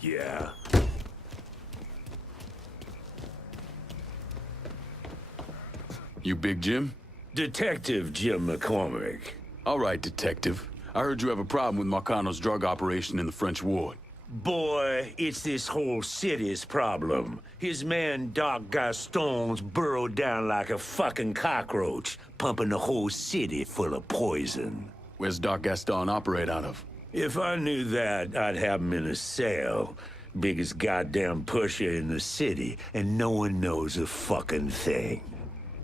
Yeah. You Big Jim? Detective Jim McCormick. All right, Detective. I heard you have a problem with Marcano's drug operation in the French ward. Boy, it's this whole city's problem. His man Doc Gaston's burrowed down like a fucking cockroach, pumping the whole city full of poison. Where's Doc Gaston operate out of? If I knew that, I'd have him in a cell. Biggest goddamn pusher in the city, and no one knows a fucking thing.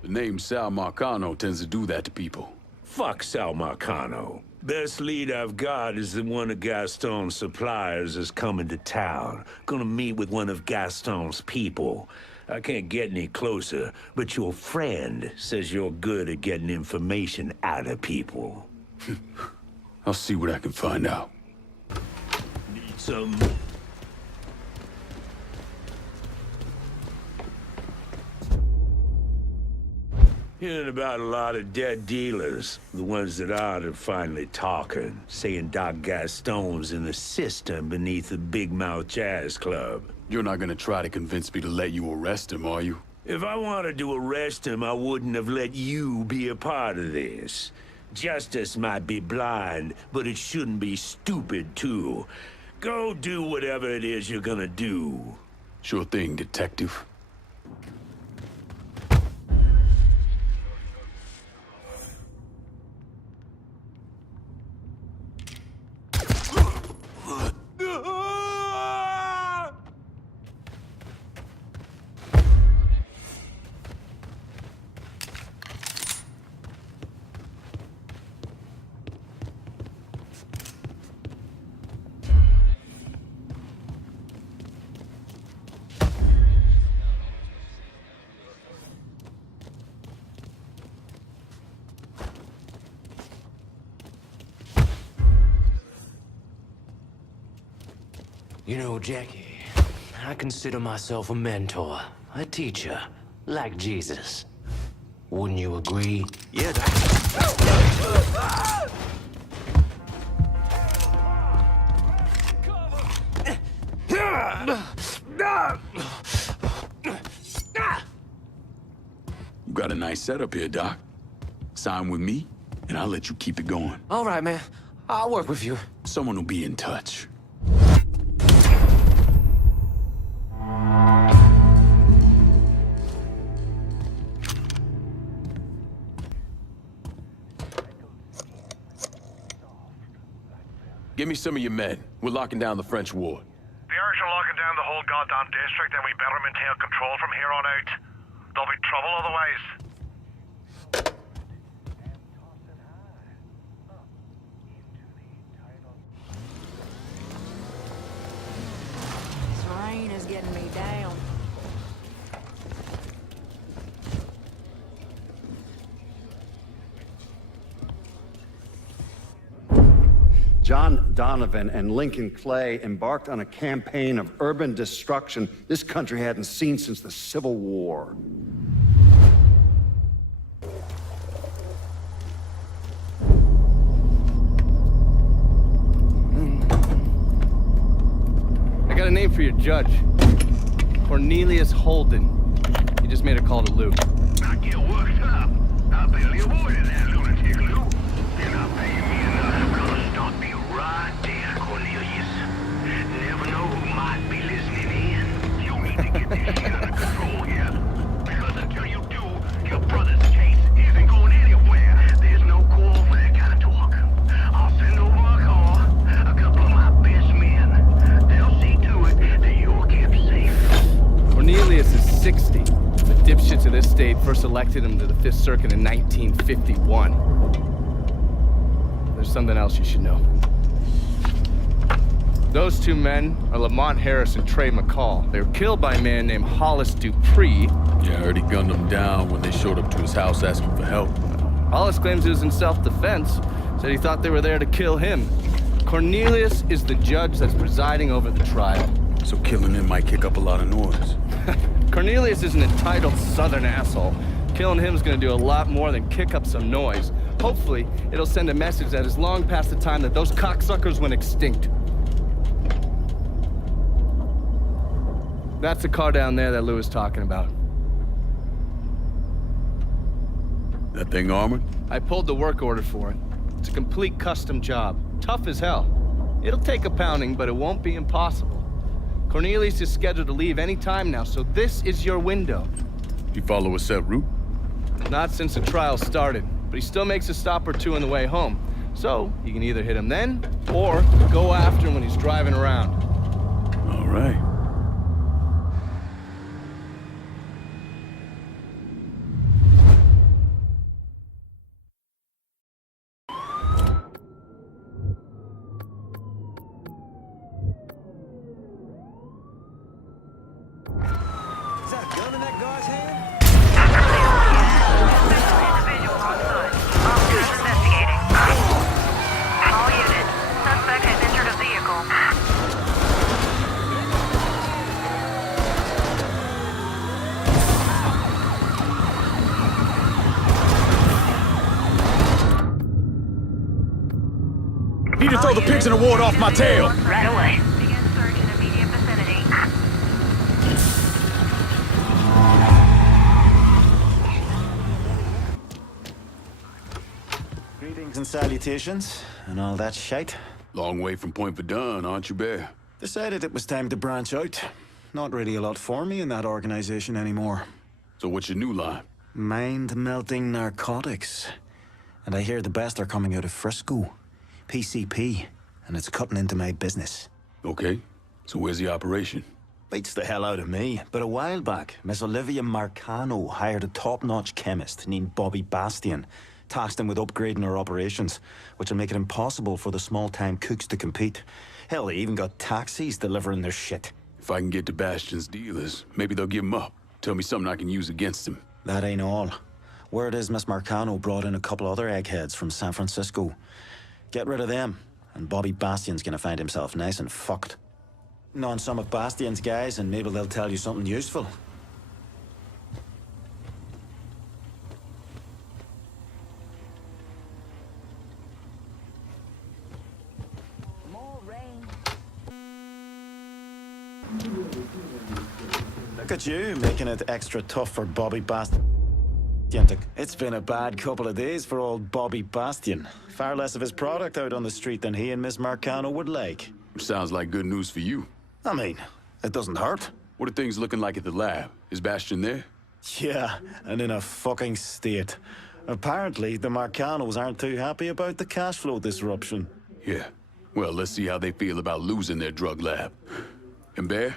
The name Sal Marcano tends to do that to people. Fuck Sal Marcano. Best lead I've got is that one of Gaston's suppliers is coming to town. Gonna meet with one of Gaston's people. I can't get any closer, but your friend says you're good at getting information out of people. I'll see what I can find out. Need some... Hearing about a lot of dead dealers. The ones that aren't are finally talking, saying Doc Gaston's in the system beneath the Big Mouth Jazz Club. You're not gonna try to convince me to let you arrest him, are you? If I wanted to arrest him, I wouldn't have let you be a part of this. Justice might be blind, but it shouldn't be stupid, too. Go do whatever it is you're gonna do. Sure thing, Detective. You know, Jackie, I consider myself a mentor, a teacher, like Jesus. Wouldn't you agree? Yeah, You got a nice setup here, Doc. Sign with me, and I'll let you keep it going. All right, man. I'll work with you. Someone will be in touch. Give me some of your men. We're locking down the French ward. The Irish are locking down the whole goddamn district, and we better maintain control from here on out. There'll be trouble otherwise. This rain is getting me down. John Donovan and Lincoln Clay embarked on a campaign of urban destruction this country hadn't seen since the Civil War. I got a name for your judge. Cornelius Holden. He just made a call to Lou. Not get worked up. I barely avoided that lunatic, Lou. You're not paying me enough. I'm gonna stop you right there, Cornelius. Never know who might be listening in. You need to get this shit under control here. Because until you do, your brother's case isn't going anywhere. There's no call for that kind of talk. I'll send over a car, a couple of my best men. They'll see to it that you're kept safe. Cornelius is 60. The dipshits of this state first elected him to the Fifth Circuit in 1951. There's something else you should know. Those two men are Lamont Harris and Trey McCall. They were killed by a man named Hollis Dupree. Yeah, I heard he gunned them down when they showed up to his house asking for help. Hollis claims he was in self-defense, said he thought they were there to kill him. Cornelius is the judge that's presiding over the trial. So killing him might kick up a lot of noise. Cornelius is an entitled southern asshole. Killing him's gonna do a lot more than kick up some noise. Hopefully, it'll send a message that is long past the time that those cocksuckers went extinct. That's the car down there that Lou was talking about. That thing armored? I pulled the work order for it. It's a complete custom job. Tough as hell. It'll take a pounding, but it won't be impossible. Cornelius is scheduled to leave any time now, so this is your window. You follow a set route? Not since the trial started, but he still makes a stop or two on the way home. So, you can either hit him then, or go after him when he's driving around. All right. Is that a gun in that guy's hand? Individual on site. Officers investigating. All units. Suspect has entered a vehicle. Need to throw the pigs in the ward off my tail! Right away. Begin search in immediate vicinity. Greetings and salutations, and all that shite. Long way from Point Verdun, aren't you, Bear? Decided it was time to branch out. Not really a lot for me in that organization anymore. So what's your new line? Mind-melting narcotics. And I hear the best are coming out of Frisco. PCP, and it's cutting into my business. Okay, so where's the operation? Beats the hell out of me, but a while back, Miss Olivia Marcano hired a top-notch chemist named Bobby Bastian, tasked him with upgrading our operations, which will make it impossible for the small-time cooks to compete. Hell, they even got taxis delivering their shit. If I can get to Bastion's dealers, maybe they'll give him up. Tell me something I can use against him. That ain't all. Word is Miss Marcano brought in a couple other eggheads from San Francisco. Get rid of them, and Bobby Bastian's gonna find himself nice and fucked. Know some of Bastian's guys, and maybe they'll tell you something useful. More rain. Look at you, making it extra tough for Bobby Bastian. It's been a bad couple of days for old Bobby Bastian. Far less of his product out on the street than he and Miss Marcano would like. Sounds like good news for you. I mean, it doesn't hurt. What are things looking like at the lab? Is Bastion there? Yeah, and in a fucking state. Apparently, the Marcanos aren't too happy about the cash flow disruption. Yeah. Well, let's see how they feel about losing their drug lab. And Bear,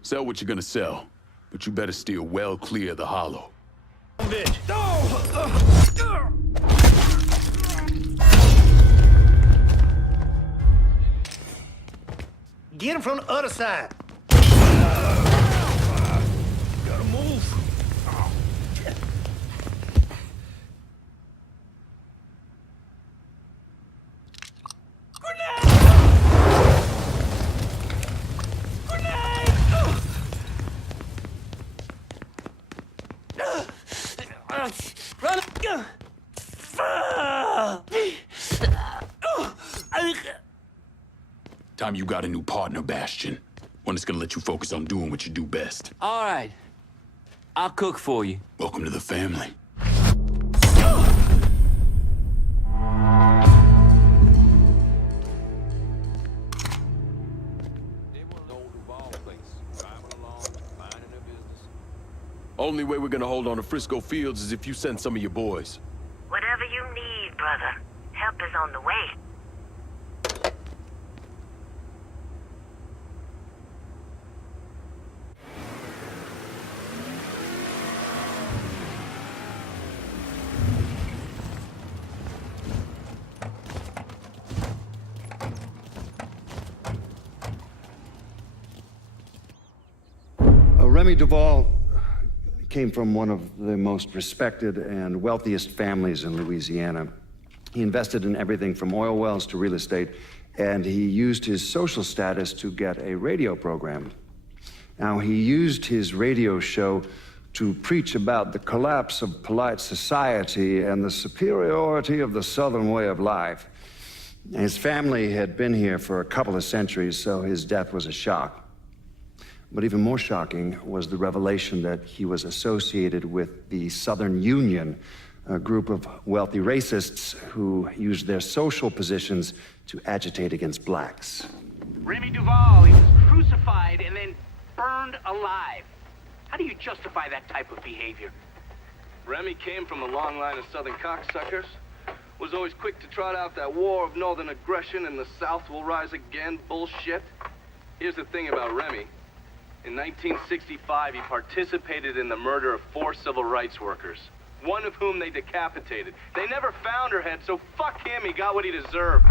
sell what you're gonna sell, but you better steer well clear of the hollow. Get him from the other side. Gotta move. Time you got a new partner, Bastion. One that's gonna let you focus on doing what you do best. All right. I'll cook for you. Welcome to the family. Only way we're gonna hold on to Frisco Fields is if you send some of your boys. Whatever you need, brother. Help is on the way. Remy Duvall came from one of the most respected and wealthiest families in Louisiana. He invested in everything from oil wells to real estate, and he used his social status to get a radio program. Now, he used his radio show to preach about the collapse of polite society and the superiority of the Southern way of life. His family had been here for a couple of centuries, so his death was a shock. But even more shocking was the revelation that he was associated with the Southern Union, a group of wealthy racists who used their social positions to agitate against blacks. Remy Duval, he was crucified and then burned alive. How do you justify that type of behavior? Remy came from a long line of Southern cocksuckers. Was always quick to trot out that war of northern aggression and the South will rise again bullshit. Here's the thing about Remy. In 1965, he participated in the murder of 4 civil rights workers, one of whom they decapitated. They never found her head, so fuck him, he got what he deserved.